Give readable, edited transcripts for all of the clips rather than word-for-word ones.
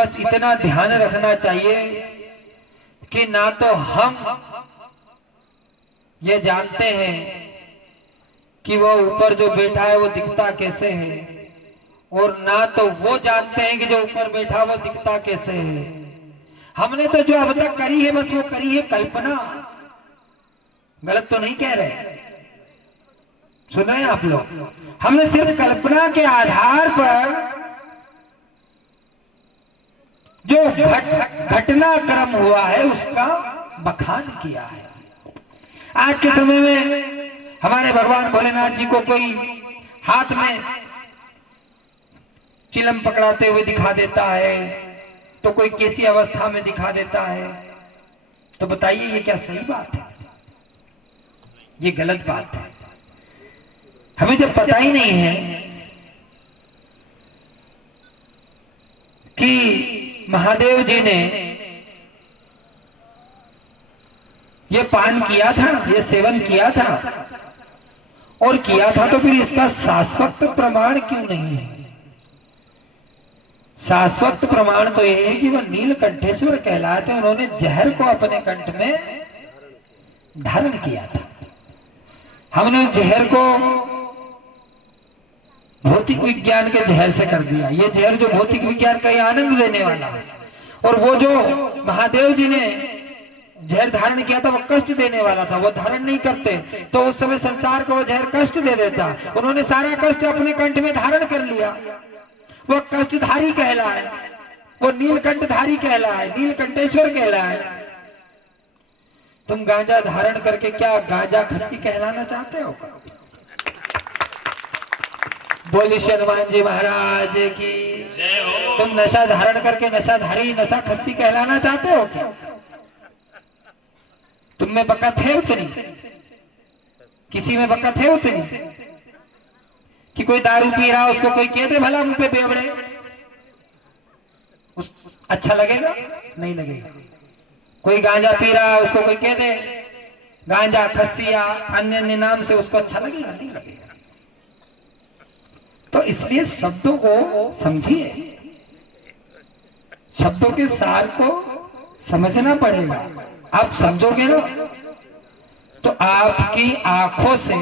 बस इतना ध्यान रखना चाहिए कि ना तो हम ये जानते हैं कि वो ऊपर जो बैठा है वो दिखता कैसे है, और ना तो वो जानते हैं कि जो ऊपर बैठा वो दिखता कैसे है। हमने तो जो अब तक करी है बस वो करी है कल्पना। गलत तो नहीं कह रहे, सुन रहे हैं आप लोग? हमने सिर्फ कल्पना के आधार पर जो घटनाक्रम हुआ है उसका बखान किया है। आज के समय में हमारे भगवान भोलेनाथ जी को कोई हाथ में चिलम पकड़ाते हुए दिखा देता है, तो कोई कैसी अवस्था में दिखा देता है, तो बताइए ये क्या सही बात है? ये गलत बात है। हमें जब पता ही नहीं है कि महादेव जी ने ये पान किया था, ये सेवन किया था, और किया था तो फिर इसका शाश्वत प्रमाण क्यों नहीं है? शाश्वत प्रमाण तो यह है कि वह नीलकंठेश्वर कहलाते, उन्होंने जहर को अपने कंठ में धारण किया था। हमने उस जहर को भौतिक विज्ञान के जहर से कर दिया। ये जहर जो भौतिक विज्ञान का आनंद देने वाला है, और वो जो महादेव जी ने जहर धारण किया था वो कष्ट देने वाला था, वो धारण नहीं करते तो उस समय संसार को वो जहर कष्ट दे देता। उन्होंने सारा कष्ट अपने कंठ में धारण कर लिया। वो कष्टधारी कहलाए, वो नीलकंठधारी कहलाए, नीलकंठेश्वर कहलाए। तुम गांजा धारण करके क्या गांजा खस्सी कहलाना चाहते हो? बोलिए हनुमान जी महाराज की। तुम नशा धारण करके नशाधारी नशा खस्सी कहलाना चाहते हो क्या? तुम में बकत है उतनी? किसी में बकत है उतनी कि कोई दारू पी रहा उसको कोई कह दे भला मुंह पे बेवड़े, अच्छा लगेगा? नहीं लगेगा। कोई गांजा पी रहा उसको कोई कह दे गांजा खस्सी या अन्य अन्य नाम से, उसको अच्छा लगेगा? नहीं लगेगा। तो इसलिए शब्दों को समझिए, शब्दों के सार को समझना पड़ेगा। आप समझोगे ना तो आपकी आंखों से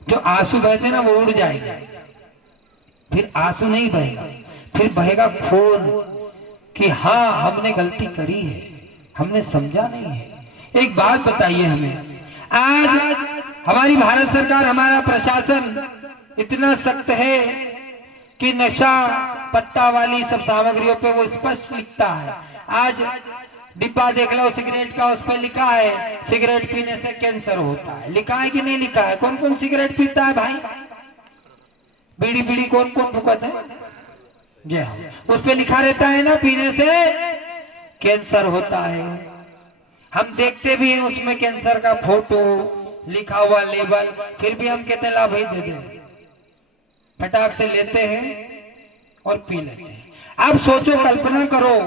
जो आंसू बहते ना वो उड़ जाएगा, फिर आंसू नहीं बहेगा, फिर बहेगा खून कि हाँ हमने गलती करी है, हमने समझा नहीं है। एक बात बताइए हमें, आज हमारी भारत सरकार, हमारा प्रशासन इतना सख्त है कि नशा पत्ता वाली सब सामग्रियों पे वो स्पष्ट लिखता है। आज डिब्बा देख लो सिगरेट का, उस पर लिखा है सिगरेट पीने से कैंसर होता है। लिखा है कि नहीं लिखा है? कौन कौन सिगरेट पीता है भाई? बीड़ी बीड़ी कौन कौन फूकता है? जी हाँ, उस पर लिखा रहता है ना पीने से कैंसर होता है। हम देखते भी हैं उसमें कैंसर का फोटो लिखा हुआ लेबल, फिर भी हम कहते हैं ला भाई दे दे, फटाक से लेते हैं और पी लेते हैं। आप सोचो, कल्पना करो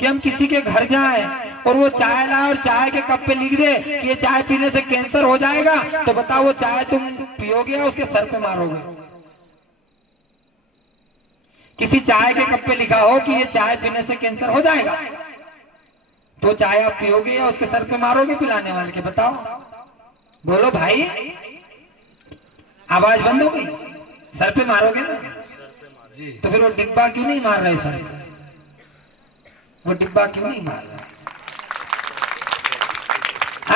कि हम किसी के घर जाएं और वो चाय लाए और चाय के कप पे लिख दे कि ये चाय पीने से कैंसर हो जाएगा, तो बताओ वो चाय तुम पियोगे या उसके सर पे मारोगे? किसी चाय के कप पे लिखा हो कि ये चाय पीने से कैंसर हो जाएगा, तो चाय आप पियोगे या उसके सर पे मारोगे पिलाने वाले के? बताओ, बोलो भाई। आवाज बंद हो गई? सर पे मारोगे ना? तो फिर वो डिब्बा क्यों नहीं मार रहे सर पे? वो डिब्बा क्यों नहीं मार रहा?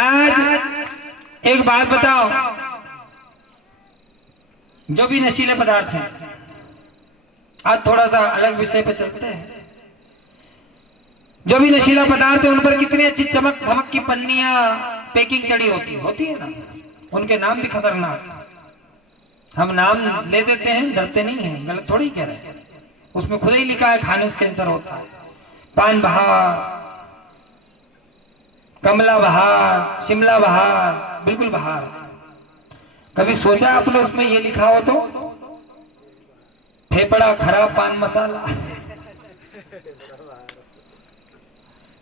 आज एक बात बताओ, जो भी नशीले पदार्थ हैं, आज थोड़ा सा अलग विषय पे चलते हैं। जो भी नशीला पदार्थ है उन पर कितनी अच्छी चमक धमक की पन्नियां पैकिंग चढ़ी होती है ना, उनके नाम भी खतरनाक। हम नाम ले देते हैं, डरते नहीं हैं, गलत थोड़ी कह रहे हैं। उसमें खुद ही लिखा है खाने से कैंसर होता है। पान बहार, कमला बहार, शिमला बहार, बिल्कुल बहार। कभी सोचा आपने उसमें ये लिखा हो तो? फेफड़ा खराब पान मसाला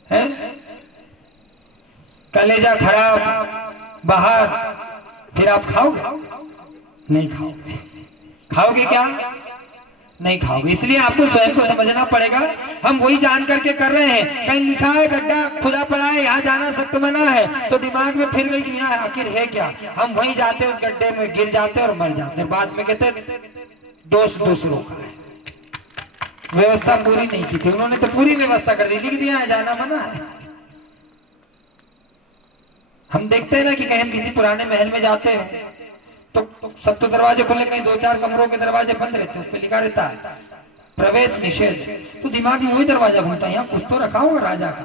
है, कलेजा खराब बहार, फिर आप खाओगे? नहीं खाओगे। खाओगे क्या? नहीं खाओगे। इसलिए आपको स्वयं को समझना पड़ेगा। हम वही जान करके कर रहे हैं, कहीं लिखा है गड्ढा खुदा पड़ा है, यहाँ जाना सख्त मना है, तो दिमाग में फिर गई दुनिया है, आखिर है क्या। हम वहीं जाते उस गड्ढे में गिर जाते और मर जाते, बाद में कहते दोष दूसरों का है। व्यवस्था पूरी नहीं की थी उन्होंने, तो पूरी व्यवस्था कर दी, लिख दिया है जाना मना है। हम देखते हैं ना कि कहीं हम किसी पुराने महल में जाते हैं तो सब तो दरवाजे खुले, कहीं 2-4 कमरों के दरवाजे बंद रहते, उस पर लिखा रहता है प्रवेश निषेध। तो दिमाग में वही दरवाजा घूमता है, यहाँ कुछ तो रखा होगा राजा का,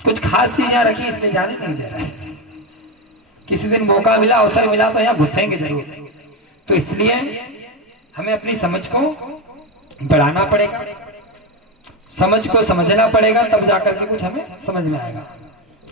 कुछ खास चीज यहाँ रखी इसलिए जाने नहीं दे रहा है। किसी दिन मौका मिला, अवसर मिला तो यहाँ घुसेंगे जरूर। तो इसलिए हमें अपनी समझ को बढ़ाना पड़ेगा, समझ को समझना पड़ेगा, तब जाकर के कुछ हमें समझ में आएगा।